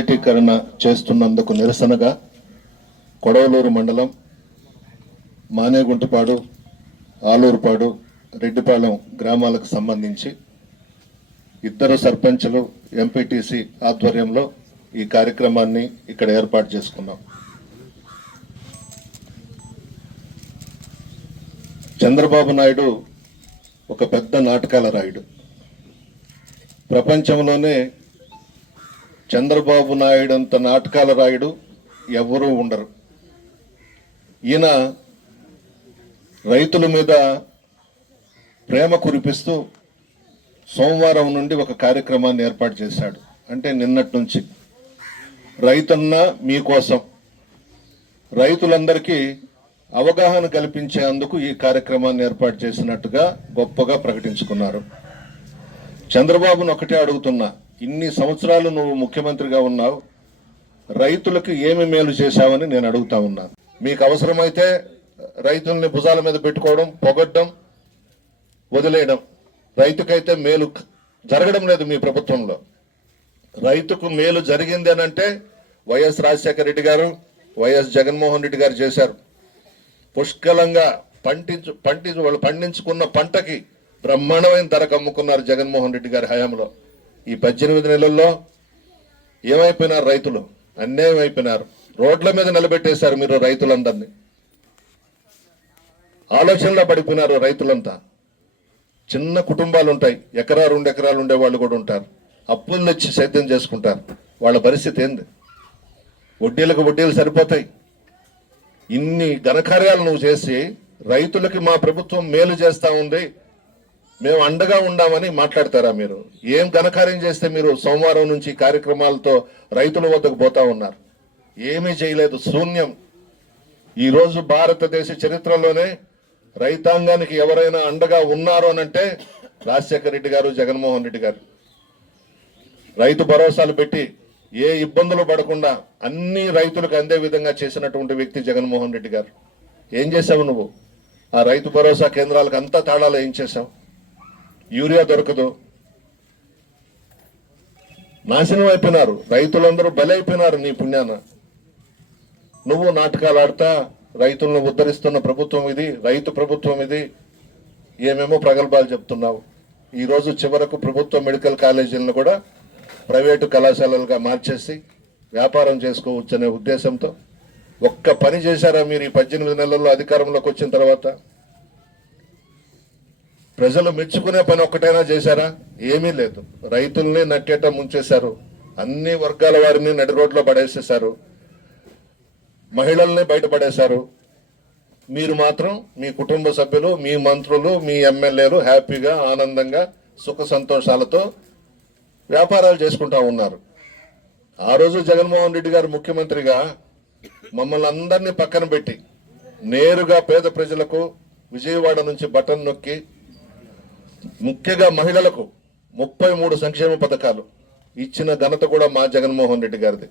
ప్రైవేటీకరణ చేస్తున్నందుకు నిరసనగా కొడవలూరు మండలం మానేగుంటపాడు ఆలూరుపాడు రెడ్డిపాలెం గ్రామాలకు సంబంధించి ఇద్దరు సర్పంచులు ఎంపీటీసీ ఆధ్వర్యంలో ఈ కార్యక్రమాన్ని ఇక్కడ ఏర్పాటు చేసుకున్నాం. చంద్రబాబు నాయుడు ఒక పెద్ద నాటకాల రాయుడు. ప్రపంచంలోనే చంద్రబాబు నాయుడు అంత నాటకాల రాయుడు ఎవరూ ఉండరు. ఈయన రైతుల మీద ప్రేమ కురిపిస్తూ సోమవారం నుండి ఒక కార్యక్రమాన్ని ఏర్పాటు చేశాడు. అంటే నిన్నటి నుంచి. రైతన్న మీకోసం. రైతులందరికీ అవగాహన కల్పించేందుకు ఈ కార్యక్రమాన్ని ఏర్పాటు చేసినట్టుగా గొప్పగా ప్రకటించుకున్నారు. చంద్రబాబును ఒకటే అడుగుతున్నా. ఇన్ని సంవత్సరాలు నువ్వు ముఖ్యమంత్రిగా ఉన్నావు రైతులకు ఏమి మేలు చేశావని నేను అడుగుతా ఉన్నాను మీకు అవసరమైతే రైతుల్ని భుజాల మీద పెట్టుకోవడం పొగడ్డం వదిలేయడం. రైతుకైతే మేలు జరగడం లేదు మీ ప్రభుత్వంలో. రైతుకు మేలు జరిగింది అని అంటే వైఎస్ రాజశేఖర రెడ్డి గారు వైఎస్ జగన్మోహన్ రెడ్డి గారు చేశారు. పుష్కలంగా పండించు పండించు వాళ్ళు పండించుకున్న పంటకి బ్రహ్మాండమైన ధరకు అమ్ముకున్నారు జగన్మోహన్ రెడ్డి గారి హయాంలో. ఈ పద్దెనిమిది నెలల్లో ఏమైపోయినారు రైతులు? అన్యాయం అయిపోయినారు. రోడ్ల మీద నిలబెట్టేశారు మీరు రైతులందరినీ. ఆలోచనలో పడిపోయినారు రైతులంతా. చిన్న కుటుంబాలు ఉంటాయి ఎకరా రెండు ఎకరాలు ఉండే వాళ్ళు కూడా ఉంటారు. అప్పులు తెచ్చి సేద్యం చేసుకుంటారు. వాళ్ళ పరిస్థితి ఏంది? వడ్డీలకు వడ్డీలు సరిపోతాయి. ఇన్ని ఘనకార్యాలు నువ్వు చేసి రైతులకి మా ప్రభుత్వం మేలు చేస్తూ ఉంది. మేము అండగా ఉండామని మాట్లాడతారా మీరు? ఏం ఘనకార్యం చేస్తే మీరు సోమవారం నుంచి కార్యక్రమాలతో రైతుల వద్దకు పోతా ఉన్నారు? ఏమీ చేయలేదు. శూన్యం. ఈరోజు భారతదేశ చరిత్రలోనే రైతాంగానికి ఎవరైనా అండగా ఉన్నారు అనంటే అంటే రాజశేఖర రెడ్డి గారు జగన్మోహన్ రెడ్డి గారు. రైతు భరోసాలు పెట్టి ఏ ఇబ్బందులు పడకుండా అన్ని రైతులకు అందే విధంగా చేసినటువంటి వ్యక్తి జగన్మోహన్ రెడ్డి గారు. ఏం చేసావు నువ్వు? ఆ రైతు భరోసా కేంద్రాలకు అంతా తాళాలు ఏం చేసావు యూరియా దొరకదు. నాశనం అయిపోయినారు. రైతులందరూ బలైపోయినారు నీ పుణ్యాన. నువ్వు నాటకాలు ఆడతా రైతులను ఉద్ధరిస్తున్న ప్రభుత్వం ఇది రైతు ప్రభుత్వం ఇది. ఏమేమో ప్రగల్భాలు చెప్తున్నావు. ఈరోజు చివరకు ప్రభుత్వ మెడికల్ కాలేజీలను కూడా ప్రైవేటు కళాశాలలుగా మార్చేసి వ్యాపారం చేసుకోవచ్చు అనే ఉద్దేశంతో ఒక్క పని చేశారా మీరు ఈ పద్దెనిమిది నెలల్లో అధికారంలోకి వచ్చిన తర్వాత? ప్రజలు మెచ్చుకునే పని ఒక్కటైనా చేశారా? ఏమీ లేదు. రైతుల్ని నట్టేట ముంచేశారు. అన్ని వర్గాల వారిని నడి రోడ్లో పడేసేశారు. మహిళల్ని బయటపడేశారు. మీరు మాత్రం మీ కుటుంబ సభ్యులు మీ మంత్రులు మీ ఎమ్మెల్యేలు హ్యాపీగా ఆనందంగా సుఖ సంతోషాలతో వ్యాపారాలు చేసుకుంటా ఉన్నారు. ఆ రోజు జగన్మోహన్ రెడ్డి గారు ముఖ్యమంత్రిగా మమ్మల్ని అందరినీ పక్కన పెట్టి నేరుగా పేద ప్రజలకు విజయవాడ నుంచి బటన్ నొక్కి ముఖ్యంగా మహిళలకు ముప్పై మూడు సంక్షేమ పథకాలు ఇచ్చిన ఘనత కూడా మా జగన్మోహన్ రెడ్డి గారిది.